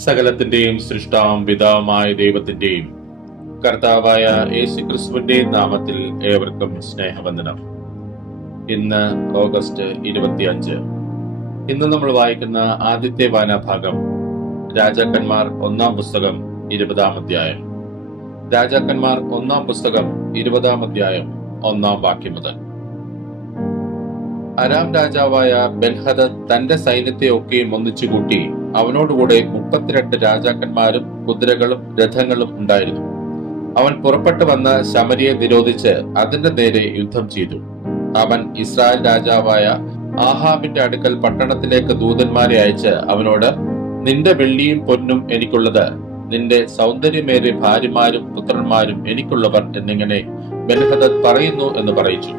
സകലത്തിന്റെയും സൃഷ്ടാവും പിതാവുമായ ദൈവത്തിന്റെയും കർത്താവായ യേശുക്രിസ്തുവിന്റെ നാമത്തിൽ ഏവർക്കും സ്നേഹവന്ദനം. ഇന്ന് ഓഗസ്റ്റ് 25. ഇന്ന് നമ്മൾ വായിക്കുന്ന ആദ്യത്തെ വായനാഭാഗം രാജാക്കന്മാർ 1-ാം പുസ്തകം 20-ാം അധ്യായം. രാജാക്കന്മാർ 1-ാം പുസ്തകം 20-ാം അധ്യായം 1-ാം വാക്യം മുതൽ. അരാം രാജാവായ ബെൻഹദദ് തന്റെ സൈന്യത്തെ ഒക്കെയും ഒന്നിച്ചുകൂട്ടി അവനോടുകൂടെ 32 രാജാക്കന്മാരും കുതിരകളും രഥങ്ങളും ഉണ്ടായിരുന്നു. അവൻ പുറപ്പെട്ടു വന്ന് ശമരിയെ നിരോധിച്ച് അതിന്റെ നേരെ യുദ്ധം ചെയ്തു. അവൻ ഇസ്രായേൽ രാജാവായ ആഹാബിന്റെ അടുക്കൽ പട്ടണത്തിലേക്ക് ദൂതന്മാരെ അയച്ച് അവനോട്, നിന്റെ വെള്ളിയും പൊന്നും എനിക്കുള്ളത്, നിന്റെ സൗന്ദര്യമേറിയ ഭാര്യമാരും പുത്രന്മാരും എനിക്കുള്ളവർ എന്നിങ്ങനെ ബെൻഹദദ് പറയുന്നു എന്ന് പറയിച്ചു.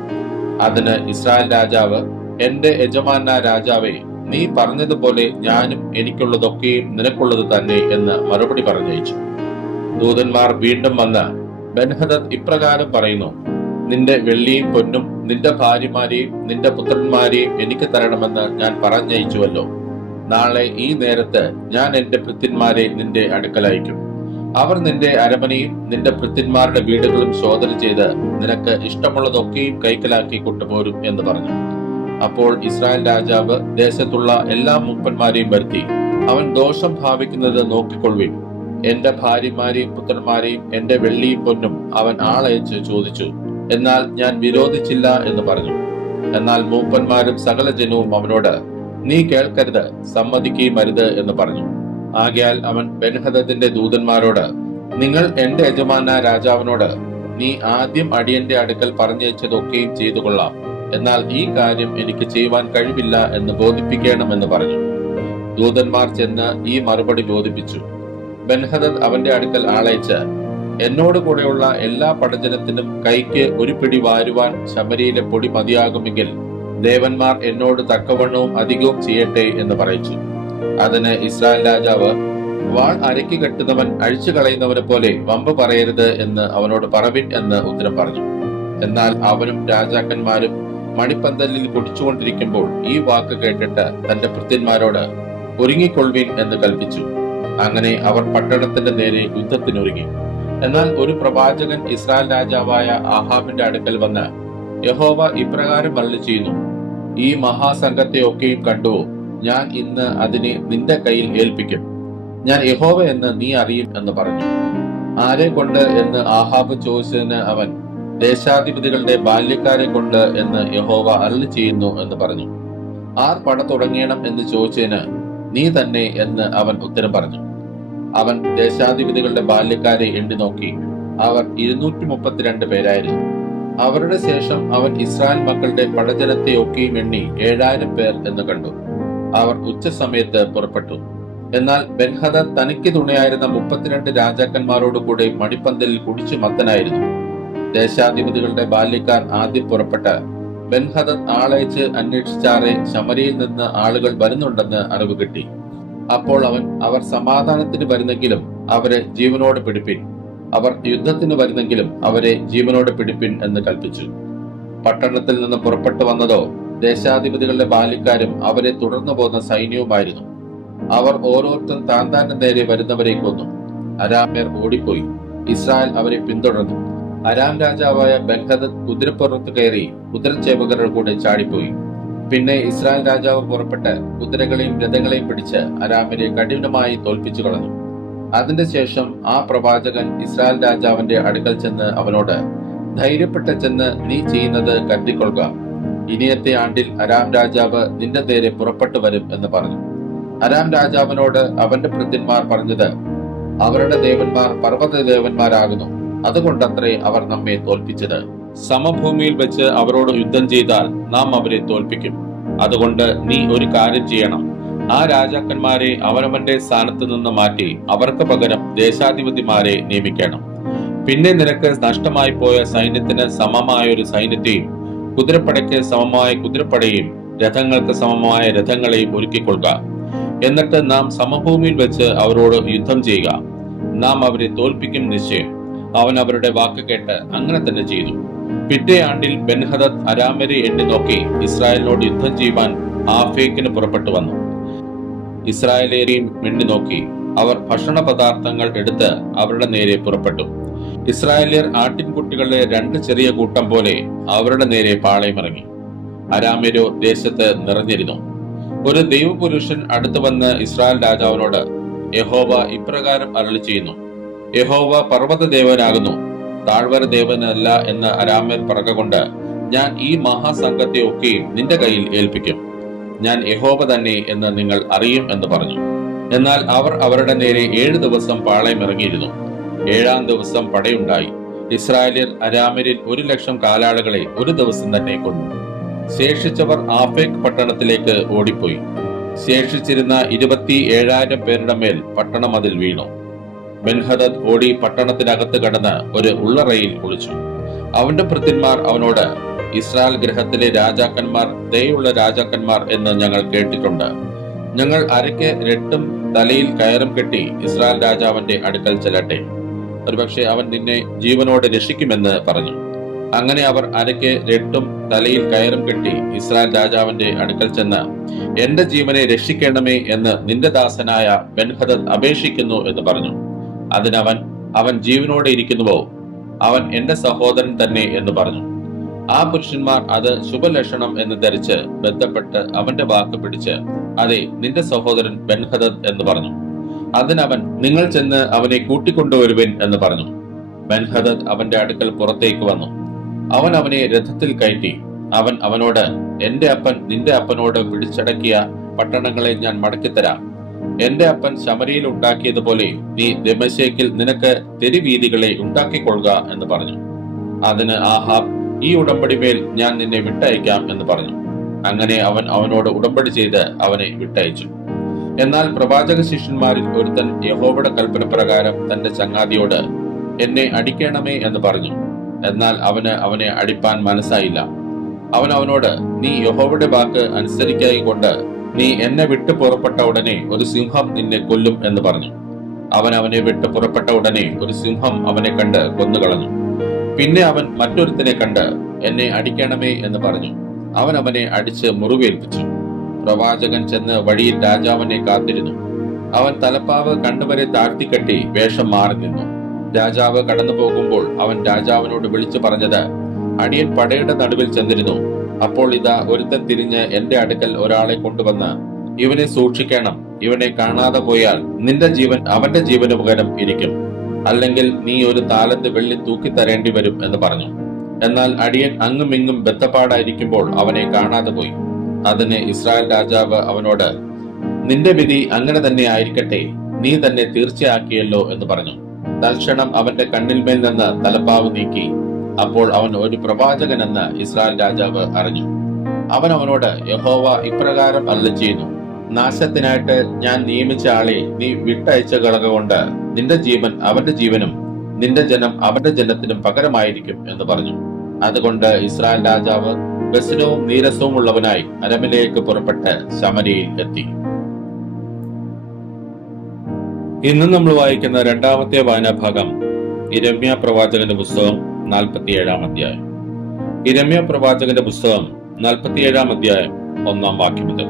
അതിന് ഇസ്രായേൽ രാജാവ്, എന്റെ യജമാന രാജാവേ, നീ പറഞ്ഞതുപോലെ ഞാനും എനിക്കുള്ളതൊക്കെയും നിനക്കുള്ളത് തന്നെ എന്ന് മറുപടി പറഞ്ഞയച്ചു. ദൂതന്മാർ വീണ്ടും വന്ന്, ബെൻഹദദ് ഇപ്രകാരം പറയുന്നു, നിന്റെ വെള്ളിയും പൊന്നും നിന്റെ ഭാര്യമാരെയും നിന്റെ പുത്രന്മാരെയും എനിക്ക് തരണമെന്ന് ഞാൻ പറഞ്ഞയച്ചുവല്ലോ. നാളെ ഈ നേരത്ത് ഞാൻ എന്റെ ഭൃത്യന്മാരെ നിന്റെ അടുക്കലയക്കും. അവർ നിന്റെ അരമനയും നിന്റെ ഭൃത്യന്മാരുടെ വീടുകളും ശോധന ചെയ്ത് നിനക്ക് ഇഷ്ടമുള്ളതൊക്കെയും കൈക്കലാക്കി കൊണ്ടുപോരും എന്ന് പറഞ്ഞു. അപ്പോൾ ഇസ്രായേൽ രാജാവ് ദേശത്തുള്ള എല്ലാ മൂപ്പന്മാരെയും വരുത്തി, അവൻ ദോഷം ഭാവിക്കുന്നത് നോക്കിക്കൊള്ളുവിൻ. എന്റെ ഭാര്യമാരെയും പുത്രന്മാരെയും എന്റെ വെള്ളിയും പൊന്നും അവൻ ആളയച്ച് ചോദിച്ചു, എന്നാൽ ഞാൻ വിരോധിച്ചില്ല എന്ന് പറഞ്ഞു. എന്നാൽ മൂപ്പന്മാരും സകല ജനവും അവനോട്, നീ കേൾക്കരുത്, സമ്മതിക്കുകയും അരുത് എന്ന് പറഞ്ഞു. ആകയാൽ അവൻ ബെൻഹദദിന്റെ ദൂതന്മാരോട്, നിങ്ങൾ എന്റെ യജമാന രാജാവിനോട്, നീ ആദ്യം അടിയന്റെ അടുക്കൽ പറഞ്ഞയച്ചതൊക്കെയും ചെയ്തു കൊള്ളാം, എന്നാൽ ഈ കാര്യം എനിക്ക് ചെയ്യുവാൻ കഴിവില്ല എന്ന് ബോധിപ്പിക്കണമെന്ന് പറഞ്ഞു. ദൂതന്മാർ ചെന്ന് ഈ മറുപടി ബോധിപ്പിച്ചു. ബെൻഹദദ് അവന്റെ അടുക്കൽ ആളയച്ച്, എന്നോട് കൂടെയുള്ള എല്ലാ പടജനത്തിനും കൈക്ക് ഒരു പിടി വാരുവാൻ ശമരിയിലെ പൊടി മതിയാകുമെങ്കിൽ ദേവന്മാർ എന്നോട് തക്കവണ്ണവും അധികവും ചെയ്യട്ടെ എന്ന് പറയിച്ചു. അതിന് ഇസ്രായേൽ രാജാവ്, വാൾ അരക്കി കെട്ടുന്നവൻ അഴിച്ചു കളയുന്നവനെ പോലെ വമ്പ് പറയരുത് എന്ന് അവനോട് പറവിൻ എന്ന് ഉത്തരം പറഞ്ഞു. എന്നാൽ അവനും രാജാക്കന്മാരും മണിപ്പന്തലിൽ കുടിച്ചുകൊണ്ടിരിക്കുമ്പോൾ ഈ വാക്ക് കേട്ടിട്ട് തന്റെ ഭൃത്യന്മാരോട്, ഒരുങ്ങിക്കൊള്ളുവിൻ എന്ന് കൽപ്പിച്ചു. അങ്ങനെ അവർ പട്ടണത്തിന്റെ നേരെ യുദ്ധത്തിനൊരുങ്ങി. എന്നാൽ ഒരു പ്രവാചകൻ ഇസ്രായേൽ രാജാവായ ആഹാബിന്റെ അടുക്കൽ വന്ന്, യഹോവ ഇപ്രകാരം അരുളി ചെയ്യുന്നു, ഈ മഹാസംഘത്തെ ഒക്കെയും കണ്ടു, ഞാൻ ഇന്ന് അതിനെ നിന്റെ കയ്യിൽ ഏൽപ്പിക്കും. ഞാൻ യഹോവ എന്ന് നീ അറിയും എന്ന് പറഞ്ഞു. ആരെ കൊണ്ട് എന്ന് ആഹാബ് ചോദിച്ചതിന് അവൻ, ദേശാധിപതികളുടെ ബാല്യക്കാരെ കൊണ്ട് എന്ന് യഹോവ അരുളി ചെയ്യുന്നു എന്ന് പറഞ്ഞു. ആർ പട തുടങ്ങണം എന്ന് ചോദിച്ചതിന്, നീ തന്നെ എന്ന് അവൻ ഉത്തരം പറഞ്ഞു. അവൻ ദേശാധിപതികളുടെ ബാല്യക്കാരെ എണ്ണി നോക്കി. അവർ 232 പേരായിരുന്നു. അവരുടെ ശേഷം അവൻ ഇസ്രായേൽ മക്കളുടെ പടജനത്തെ ഒക്കെയും എണ്ണി 7000 പേർ എന്ന് കണ്ടു. അവർ ഉച്ച സമയത്ത് പുറപ്പെട്ടു. എന്നാൽ ബെൻഹദദ് തനിക്ക് തുണയായിരുന്ന 32 രാജാക്കന്മാരോട് കൂടെ മണിപ്പന്തലിൽ കുടിച്ചു മത്തനായിരുന്നു. ദേശാധിപതികളുടെ ബാല്യക്കാർ ആദ്യം പുറപ്പെട്ട് ബെൻഹദദ് ആളയച്ച് അന്വേഷിച്ചാറെ ശമരിയിൽ നിന്ന് ആളുകൾ വരുന്നുണ്ടെന്ന് അറിവ് കിട്ടി. അപ്പോൾ അവർ സമാധാനത്തിന് വരുന്നെങ്കിലും അവരെ ജീവനോട് പിടിപ്പിൻ, അവർ യുദ്ധത്തിന് വരുന്നെങ്കിലും അവരെ ജീവനോട് പിടിപ്പിൻ എന്ന് കൽപ്പിച്ചു. പട്ടണത്തിൽ നിന്ന് പുറപ്പെട്ടു വന്നതോ ദേശാധിപതികളുടെ ബാല്യക്കാരും അവരെ തുടർന്നു പോകുന്ന സൈന്യവുമായിരുന്നു. അവർ ഓരോരുത്തരും താന്താന്റെ നേരെ വരുന്നവരെ കൊന്നു. അരാമ്യർ ഓടിപ്പോയി. ഇസ്രായേൽ അവരെ പിന്തുടർന്നു. അരാം രാജാവായ ബെൻഹദദ് കുതിരപ്പുറത്ത് കയറി കുതിരച്ചേവകരുടെ കൂടെ ചാടിപ്പോയി. പിന്നെ ഇസ്രായേൽ രാജാവ് പുറപ്പെട്ട് കുതിരകളെയും രഥങ്ങളെയും പിടിച്ച് അരാമ്യരെ കഠിനമായി തോൽപ്പിച്ചു കളഞ്ഞു. അതിന്റെ ശേഷം ആ പ്രവാചകൻ ഇസ്രായേൽ രാജാവിന്റെ അടുക്കൽ ചെന്ന് അവനോട്, ധൈര്യപ്പെട്ട് ചെന്ന് നീ ചെയ്യുന്നത് കരുതിക്കൊള്ളുക. ഇനിയത്തെ ആണ്ടിൽ അരാം രാജാവ് നിന്റെ നേരെ പുറപ്പെട്ടു വരും എന്ന് പറഞ്ഞു. അരാം രാജാവിനോട് അവന്റെ ഭൃത്യന്മാർ പറഞ്ഞത്, അവരുടെ ദേവന്മാർ പർവ്വത ദേവന്മാരാകുന്നു, അതുകൊണ്ടത്രേ അവർ നമ്മെ തോൽപ്പിച്ചത്. സമഭൂമിയിൽ വെച്ച് അവരോട് യുദ്ധം ചെയ്താൽ നാം അവരെ തോൽപ്പിക്കും. അതുകൊണ്ട് നീ ഒരു കാര്യം ചെയ്യണം, ആ രാജാക്കന്മാരെ അവനവന്റെ സ്ഥാനത്ത് നിന്ന് മാറ്റി അവർക്ക് പകരം ദേശാധിപതിമാരെ നിയമിക്കണം. പിന്നെ നിനക്ക് നഷ്ടമായി പോയ സൈന്യത്തിന് സമമായ ഒരു സൈന്യത്തെയും കുതിരപ്പടയ്ക്ക് സമമായ കുതിരപ്പടയും രഥങ്ങൾക്ക് സമമായ രഥങ്ങളെയും ഒരുക്കിക്കൊള്ളുക. എന്നിട്ട് നാം സമഭൂമിയിൽ വെച്ച് അവരോട് യുദ്ധം ചെയ്യുക. നാം അവരെ തോൽപ്പിക്കും നിശ്ചയം. അവൻ അവരുടെ വാക്ക് കേട്ട് അങ്ങനെ തന്നെ ചെയ്തു. പിറ്റേ ആണ്ടിൽ ബെൻഹദദ് അരാമ്യരെ എണ്ണി നോക്കി ഇസ്രായേലിനോട് യുദ്ധം ചെയ്യുവാൻ ആഫേക്കിന് പുറപ്പെട്ടു വന്നു. ഇസ്രായേലേരെയും എണ്ണി നോക്കി അവർ ഭക്ഷണ പദാർത്ഥങ്ങൾ എടുത്ത് അവരുടെ നേരെ പുറപ്പെട്ടു. ഇസ്രായേല്യർ ആട്ടിൻകുട്ടികളുടെ 2 ചെറിയ കൂട്ടം പോലെ അവരുടെ നേരെ പാളയമിറങ്ങി. അരാമ്യരോ ദേശത്ത് നിറഞ്ഞിരുന്നു. ഒരു ദൈവപുരുഷൻ അടുത്തു വന്ന് ഇസ്രായേൽ രാജാവിനോട്, യഹോവ ഇപ്രകാരം അരുളിച്ചെയ്യുന്നു, യഹോവ പർവ്വത ദേവനാകുന്നു, താഴ്വര ദേവനല്ല എന്ന് അരാമ്യർ പറകൊണ്ട് ഞാൻ ഈ മഹാസംഘത്തെ ഒക്കെയും നിന്റെ കയ്യിൽ ഏൽപ്പിക്കും. ഞാൻ യഹോവ തന്നെ എന്ന് നിങ്ങൾ അറിയും എന്ന് പറഞ്ഞു. എന്നാൽ അവർ അവരുടെ നേരെ 7 ദിവസം പാളയമിറങ്ങിയിരുന്നു. 7-ാം ദിവസം പടയുണ്ടായി. ഇസ്രായേല്യർ അരാമ്യരിൽ 100,000 കാലാളുകളെ ഒരു ദിവസം തന്നെ കൊന്നു. ശേഷിച്ചവർ ആഫേക്ക് പട്ടണത്തിലേക്ക് ഓടിപ്പോയി. ശേഷിച്ചിരുന്ന 27,000 പേരുടെ മേൽ പട്ടണം അതിൽ വീണു. ബെൻഹദദ് ഓടി പട്ടണത്തിനകത്ത് കടന്ന് ഒരു ഉള്ളറയിൽ ഒളിച്ചു. അവന്റെ ഭൃത്യന്മാർ അവനോട്, ഇസ്രായേൽ ഗൃഹത്തിലെ രാജാക്കന്മാർ ദയുള്ള രാജാക്കന്മാർ എന്ന് ഞങ്ങൾ കേട്ടിട്ടുണ്ട്. ഞങ്ങൾ അരയ്ക്ക് രട്ടും തലയിൽ കയറും കെട്ടി ഇസ്രായേൽ രാജാവിന്റെ അടുക്കൽ ചെല്ലട്ടെ. ഒരുപക്ഷെ അവൻ നിന്നെ ജീവനോടെ രക്ഷിക്കുമെന്ന് പറഞ്ഞു. അങ്ങനെ അവർ അരയ്ക്ക് രട്ടും തലയിൽ കയറും കെട്ടി ഇസ്രായേൽ രാജാവിന്റെ അടുക്കൽ ചെന്ന്, എന്റെ ജീവനെ രക്ഷിക്കണമേ എന്ന് നിന്റെ ദാസനായ ബെൻഹദദ് അപേക്ഷിക്കുന്നു എന്ന് പറഞ്ഞു. അതിനവൻ, അവൻ ജീവനോടെ ഇരിക്കുന്നുവോ? അവൻ എന്റെ സഹോദരൻ തന്നെ എന്ന് പറഞ്ഞു. ആ പുരുഷന്മാർ അത് ശുഭലക്ഷണം എന്ന് ധരിച്ച് ബന്ധപ്പെട്ട് അവന്റെ വാക്ക് പിടിച്ച്, അതെ, നിന്റെ സഹോദരൻ ബെൻഹദദ് എന്ന് പറഞ്ഞു. അതിനവൻ, നിങ്ങൾ ചെന്ന് അവനെ കൂട്ടിക്കൊണ്ടുവരുവിൻ എന്ന് പറഞ്ഞു. ബെൻഹദദ് അവന്റെ അടുക്കൽ പുറത്തേക്ക് വന്നു. അവൻ അവനെ രഥത്തിൽ കയറ്റി. അവൻ അവനോട്, എന്റെ അപ്പൻ നിന്റെ അപ്പനോട് പിടിച്ചടക്കിയ പട്ടണങ്ങളെ ഞാൻ മടക്കിത്തരാം. എന്റെ അപ്പൻ ശമരിയിൽ ഉണ്ടാക്കിയതുപോലെ നീ ദമശ്കേക്കിൽ നിനക്ക് തെരുവീഥികളെ ഉണ്ടാക്കിക്കൊള്ളുക എന്ന് പറഞ്ഞു. അതിന് ആഹാബ്, ഈ ഉടമ്പടി മേൽ ഞാൻ നിന്നെ വിട്ടയക്കാം എന്ന് പറഞ്ഞു. അങ്ങനെ അവൻ അവനോട് ഉടമ്പടി ചെയ്ത് അവനെ വിട്ടയച്ചു. എന്നാൽ പ്രവാചക ശിഷ്യന്മാരിൽ ഒരുത്തൻ യഹോവയുടെ കൽപ്പന പ്രകാരം തന്റെ ചങ്ങാതിയോട്, എന്നെ അടിക്കണമേ എന്ന് പറഞ്ഞു. എന്നാൽ അവനെ അടിപ്പാൻ മനസ്സായില്ല. അവൻ അവനോട്, നീ യഹോവയുടെ വാക്ക് അനുസരിക്കായികൊണ്ട് നീ എന്നെ വിട്ടു പുറപ്പെട്ട ഉടനെ ഒരു സിംഹം നിന്നെ കൊല്ലും എന്ന് പറഞ്ഞു. അവനെ വിട്ടു പുറപ്പെട്ട ഉടനെ ഒരു സിംഹം അവനെ കണ്ട് കൊന്നുകളഞ്ഞു. പിന്നെ അവൻ മറ്റൊരുത്തനെ കണ്ട്, എന്നെ അടിക്കണമേ എന്ന് പറഞ്ഞു. അവനെ അടിച്ച് മുറിവേൽപ്പിച്ചു. പ്രവാചകൻ ചെന്ന് വഴിയിൽ രാജാവിനെ കാത്തിരുന്നു. അവൻ തലപ്പാവ് കണ്ണുവരെ താഴ്ത്തിക്കെട്ടി വേഷം മാറി നിന്നു. രാജാവ് കടന്നു പോകുമ്പോൾ അവൻ രാജാവിനോട് വിളിച്ചു പറഞ്ഞത്, അടിയൻ പടയുടെ നടുവിൽ ചെന്നിരുന്നു. അപ്പോൾ ഇതാ ഒരുത്തൻ തിരിഞ്ഞ് എന്റെ അടുക്കൽ ഒരാളെ കൊണ്ടുവന്ന്, ഇവനെ സൂക്ഷിക്കണം, ഇവനെ കാണാതെ പോയാൽ നിന്റെ ജീവൻ അവന്റെ ജീവന് പകരം ഇരിക്കും, അല്ലെങ്കിൽ നീ ഒരു താലന്ത് വെള്ളി തൂക്കി തരേണ്ടി വരും എന്ന് പറഞ്ഞു. എന്നാൽ അടിയൻ അങ്ങും ഇങ്ങും ബദ്ധപ്പാടായിരിക്കുമ്പോൾ അവനെ കാണാതെ പോയി. അതിന് ഇസ്രായേൽ രാജാവ് അവനോട്, നിന്റെ വിധി അങ്ങനെ തന്നെ ആയിരിക്കട്ടെ, നീ തന്നെ തീർച്ചയാക്കിയല്ലോ എന്ന് പറഞ്ഞു. തൽക്ഷണം അവന്റെ കണ്ണിന്മേൽ നിന്ന് തലപ്പാവ് നീക്കി. അപ്പോൾ അവൻ ഒരു പ്രവാചകനെന്ന് ഇസ്രായേൽ രാജാവ് അറിഞ്ഞു. അവനോട്, യഹോവ ഇപ്രകാരം അരുളിച്ചെയ്യുന്നു, നാശത്തിനായിട്ട് ഞാൻ നിയമിച്ച ആളെ നീ വിട്ടയച്ച കൊണ്ട് നിന്റെ ജീവൻ അവന്റെ ജീവനും നിന്റെ ജനം അവന്റെ ജനത്തിനും പകരമായിരിക്കും എന്ന് പറഞ്ഞു. അതുകൊണ്ട് ഇസ്രായേൽ രാജാവ് വ്യസനവും നീരസവും ഉള്ളവനായി അരമിലേക്ക് പുറപ്പെട്ട് ശമരിയിൽ എത്തി. ഇന്ന് നമ്മൾ വായിക്കുന്ന രണ്ടാമത്തെ വായനാഭാഗം യിരെമ്യാ പ്രവാചകന്റെ പുസ്തകം 47-ാം അധ്യായം. യിരെമ്യാ പ്രവാചകന്റെ പുസ്തകം 47-ാം അധ്യായം 1-ാം വാക്യം മുതൽ.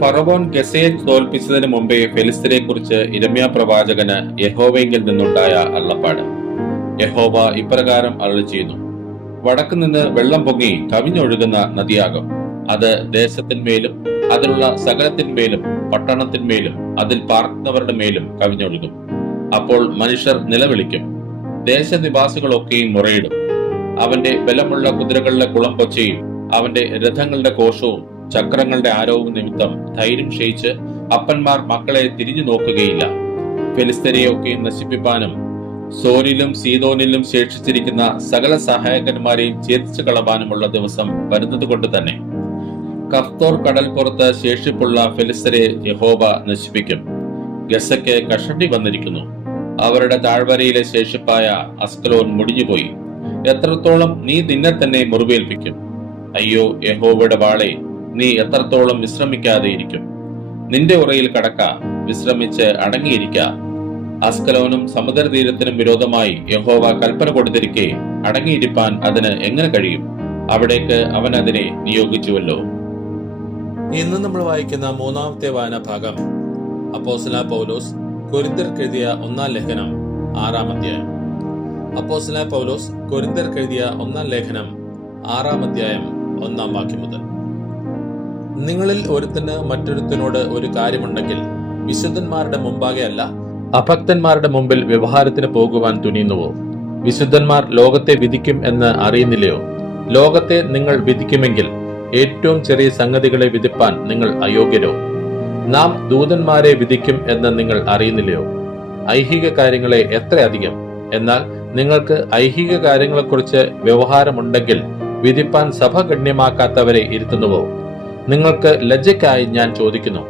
ഫറവോൻ ഗസയെ തോൽപ്പിച്ചതിന് മുമ്പേ ഫെലിസ്ത്യരെ കുറിച്ച് യിരെമ്യാ പ്രവാചകന് യഹോവയിൽ നിന്നുണ്ടായ അരുളപ്പാട്. യഹോവ ഇപ്രകാരം അരുളിച്ചെയ്യുന്നു, വടക്ക് നിന്ന് വെള്ളം പൊങ്ങി കവിഞ്ഞൊഴുകുന്ന നദിയാകും. അത് ദേശത്തിന്മേലും അതിലുള്ള സകലത്തിന്മേലും പട്ടണത്തിന്മേലും അതിൽ പാർക്കുന്നവരുടെ മേലും കവിഞ്ഞൊഴുകും. അപ്പോൾ മനുഷ്യർ നിലവിളിക്കും, ദേശനിവാസികളൊക്കെയും മുറയിടും. അവന്റെ ബലമുള്ള കുതിരകളുടെ കുളമ്പൊച്ചയും അവന്റെ രഥങ്ങളുടെ കോശവും ചക്രങ്ങളുടെ ആരവവും നിമിത്തം ധൈര്യം ക്ഷയിച്ച് അപ്പന്മാർ മക്കളെ തിരിഞ്ഞു നോക്കുകയില്ല. ഫെലിസ്ത്യരെയൊക്കെയും നശിപ്പിപ്പാനും സോരിലും സീദോനിലും ശേഷിച്ചിരിക്കുന്ന സകല സഹായകന്മാരെയും ഛേദിച്ചു കളവാനുമുള്ള ദിവസം വരുന്നത് കൊണ്ട് തന്നെ കഫ്തോർ കടൽ പുറത്ത് ശേഷിപ്പുള്ള ഫെലിസ്ത്യരെ യഹോവ നശിപ്പിക്കും. ഗസയ്ക്ക് കഷണ്ടി വന്നിരിക്കുന്നു. അവരുടെ താഴ്വരയിലെ ശേഷിപ്പായ അസ്കലോൻ മുടിഞ്ഞുപോയി. എത്രത്തോളം നീ നിന്നെ തന്നെ മുറിവേൽപ്പിക്കും? അയ്യോ യഹോവയുടെ വാളെ, നീ എത്രത്തോളം വിശ്രമിക്കാതെ ഇരിക്കും? നിന്റെ ഉറയിൽ കടക്ക, വിശ്രമിച്ച് അടങ്ങിയിരിക്ക. അസ്കലോനും സമുദ്രതീരത്തിനും വിരോധമായി യഹോവ കൽപ്പന കൊടുത്തിരിക്കെ അടങ്ങിയിരിപ്പാൻ അതിന് എങ്ങനെ കഴിയും? അവിടേക്ക് അവൻ അതിനെ നിയോഗിച്ചുവല്ലോ. ഇന്ന് നമ്മൾ വായിക്കുന്ന മൂന്നാമത്തെ വായനാഭാഗം അപ്പോസ്തലനായ പൗലോസ് കൊരിന്ത്യർക്കെഴുതിയ 1-ാം ലേഖനം 6-ാം അധ്യായം. അപ്പോസ്തലനായ പൗലോസ് കൊരിന്ത്യർക്കെഴുതിയ 1-ാം ലേഖനം 6-ാം അധ്യായം 1-ാം വാക്യം മുതൽ. നിങ്ങളിൽ ഒരുത്തിന് മറ്റൊരുത്തിനോട് ഒരു കാര്യമുണ്ടെങ്കിൽ വിശുദ്ധന്മാരുടെ മുമ്പാകെ അല്ല, അഭക്തന്മാരുടെ മുമ്പിൽ വ്യവഹാരത്തിന് പോകുവാൻ തുനിയുന്നുവോ? വിശുദ്ധന്മാർ ലോകത്തെ വിധിക്കും എന്ന് അറിയുന്നില്ലയോ? ലോകത്തെ നിങ്ങൾ വിധിക്കുമെങ്കിൽ ഏറ്റവും ചെറിയ സംഗതികളെ വിധിപ്പാൻ നിങ്ങൾ അയോഗ്യരോ? നാം ദൂതന്മാരെ വിധിക്കും എന്ന് നിങ്ങൾ അറിയുന്നില്ലയോ? ഐഹിക കാര്യങ്ങളെ എത്രയധികം! എന്നാൽ നിങ്ങൾക്ക് ഐഹിക കാര്യങ്ങളെക്കുറിച്ച് വ്യവഹാരമുണ്ടെങ്കിൽ വിധിപ്പാൻ സഭ ഗണ്യമാക്കാത്തവരെ ഇരുത്തുന്നുവോ? നിങ്ങൾക്ക് ലജ്ജയ്ക്കായി ഞാൻ ചോദിക്കുന്നു.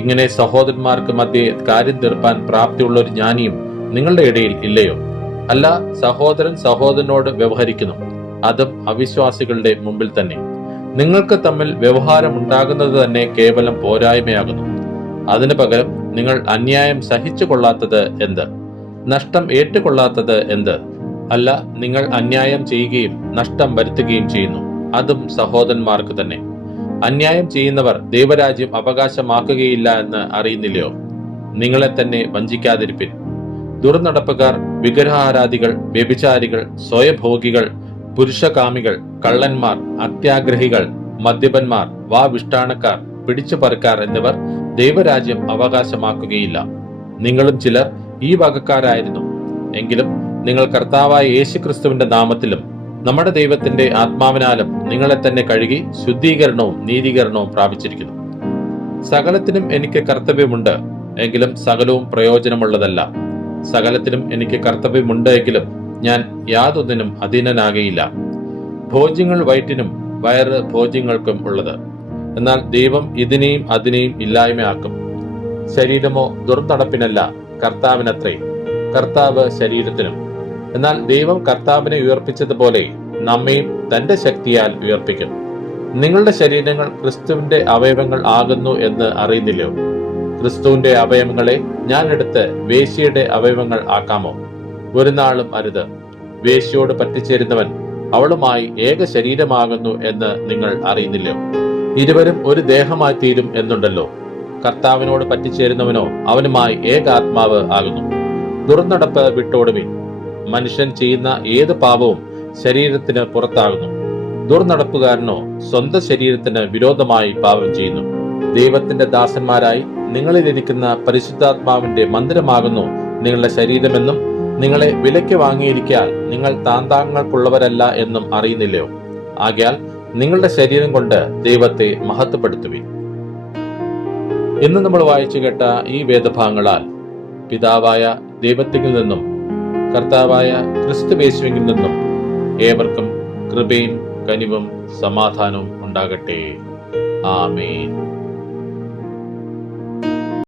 ഇങ്ങനെ സഹോദരന്മാർക്ക് മധ്യേ കാര്യം തീർപ്പാൻ പ്രാപ്തിയുള്ള ഒരു ജ്ഞാനിയും നിങ്ങളുടെ ഇടയിൽ ഇല്ലയോ? അല്ല, സഹോദരൻ സഹോദരനോട് വ്യവഹരിക്കുന്നു, അതും അവിശ്വാസികളുടെ മുമ്പിൽ തന്നെ. നിങ്ങൾക്ക് തമ്മിൽ വ്യവഹാരമുണ്ടാകുന്നത് തന്നെ കേവലം പോരായ്മയാകുന്നു. അതിനു പകരം നിങ്ങൾ അന്യായം സഹിച്ചു കൊള്ളാത്തത് എന്ത്? നഷ്ടം ഏറ്റുകൊള്ളാത്തത് എന്ത്? അല്ല, നിങ്ങൾ അന്യായം ചെയ്യുകയും നഷ്ടം വരുത്തുകയും ചെയ്യുന്നു, അതും സഹോദരന്മാർക്ക് തന്നെ. അന്യായം ചെയ്യുന്നവർ ദൈവരാജ്യം അവകാശമാക്കുകയില്ല എന്ന് അറിയുന്നില്ലയോ? നിങ്ങളെ തന്നെ വഞ്ചിക്കാതിരിപ്പിൻ. ദുർനടപ്പുകാർ, വിഗ്രഹാരാധികൾ, വ്യഭിചാരികൾ, സ്വയഭോഗികൾ, പുരുഷകാമികൾ, കള്ളന്മാർ, അത്യാഗ്രഹികൾ, മദ്യപന്മാർ, വാവിഷ്ടാണക്കാർ, പിടിച്ചുപറിക്കാർ എന്നിവർ ദൈവരാജ്യം അവകാശമാക്കുകയില്ല. നിങ്ങളും ചിലർ ഈ വകക്കാരായിരുന്നു. എങ്കിലും നിങ്ങൾ കർത്താവായ യേശുക്രിസ്തുവിന്റെ നാമത്തിലും നമ്മുടെ ദൈവത്തിന്റെ ആത്മാവിനാലും നിങ്ങളെ തന്നെ കഴുകി ശുദ്ധീകരണവും നീതീകരണവും പ്രാപിച്ചിരിക്കുന്നു. സകലത്തിനും എനിക്ക് കർത്തവ്യമുണ്ട്, എങ്കിലും സകലവും പ്രയോജനമുള്ളതല്ല. സകലത്തിനും എനിക്ക് കർത്തവ്യമുണ്ട്, എങ്കിലും ഞാൻ യാതൊന്നിനും അധീനനാകയില്ല. ഭോജ്യങ്ങൾ വയറ്റിനും വയറ് ഭോജ്യങ്ങൾക്കും ഉള്ളത്, എന്നാൽ ദൈവം ഇതിനെയും അതിനെയും ഇല്ലായ്മയാക്കും. ശരീരമോ ദുർനടപ്പിനല്ല, കർത്താവിനത്രേ, കർത്താവ് ശരീരത്തിനും. എന്നാൽ ദൈവം കർത്താവിനെ ഉയർപ്പിച്ചതുപോലെ നമ്മയും തന്റെ ശക്തിയാൽ ഉയർപ്പിക്കും. നിങ്ങളുടെ ശരീരങ്ങൾ ക്രിസ്തുവിന്റെ അവയവങ്ങൾ ആകുന്നു എന്ന് അറിയുന്നില്ലയോ? ക്രിസ്തുവിന്റെ അവയവങ്ങളെ ഞാൻ എടുത്ത് വേശ്യയുടെ അവയവങ്ങൾ ആക്കാമോ? ഒരു നാളും അരുത്. വേശ്യയോട് പറ്റിച്ചേരുന്നവൻ അവളുമായി ഏക ശരീരമാകുന്നു എന്ന് നിങ്ങൾ അറിയുന്നില്ലയോ? ഇരുവരും ഒരു ദേഹമായി തീരും എന്നുണ്ടല്ലോ. കർത്താവിനോട് പറ്റിച്ചേരുന്നവനോ അവനുമായി ഏകാത്മാവ് ആകുന്നു. ദുർനടപ്പ് വിട്ടോടുവിൻ. മനുഷ്യൻ ചെയ്യുന്ന ഏത് പാപവും ശരീരത്തിന് പുറത്താകുന്നു. ദുർനടപ്പുകാരനോ സ്വന്തം ശരീരത്തിന് വിരോധമായി പാപം ചെയ്യുന്നു. ദൈവത്തിന്റെ ദാസന്മാരായി നിങ്ങളിലിരിക്കുന്ന പരിശുദ്ധാത്മാവിന്റെ മന്ദിരമാകുന്നു നിങ്ങളുടെ ശരീരമെന്നും നിങ്ങളെ വിലയ്ക്ക് വാങ്ങിയിരിക്കാൻ നിങ്ങൾ താന്താങ്ങൾക്കുള്ളവരല്ല എന്നും അറിയുന്നില്ലയോ? ആകയാൽ നിങ്ങളുടെ ശരീരം കൊണ്ട് ദൈവത്തെ മഹത്വപ്പെടുത്തുവിൻ. ഇന്ന് നമ്മൾ വായിച്ചു കേട്ട ഈ വേദഭാഗങ്ങളാൽ പിതാവായ ദൈവത്തിൽ നിന്നും കർത്താവായ ക്രിസ്തുയേശുവിൽ നിന്നും ഏവർക്കും കൃപയും കനിവും സമാധാനവും ഉണ്ടാകട്ടെ. ആമേൻ.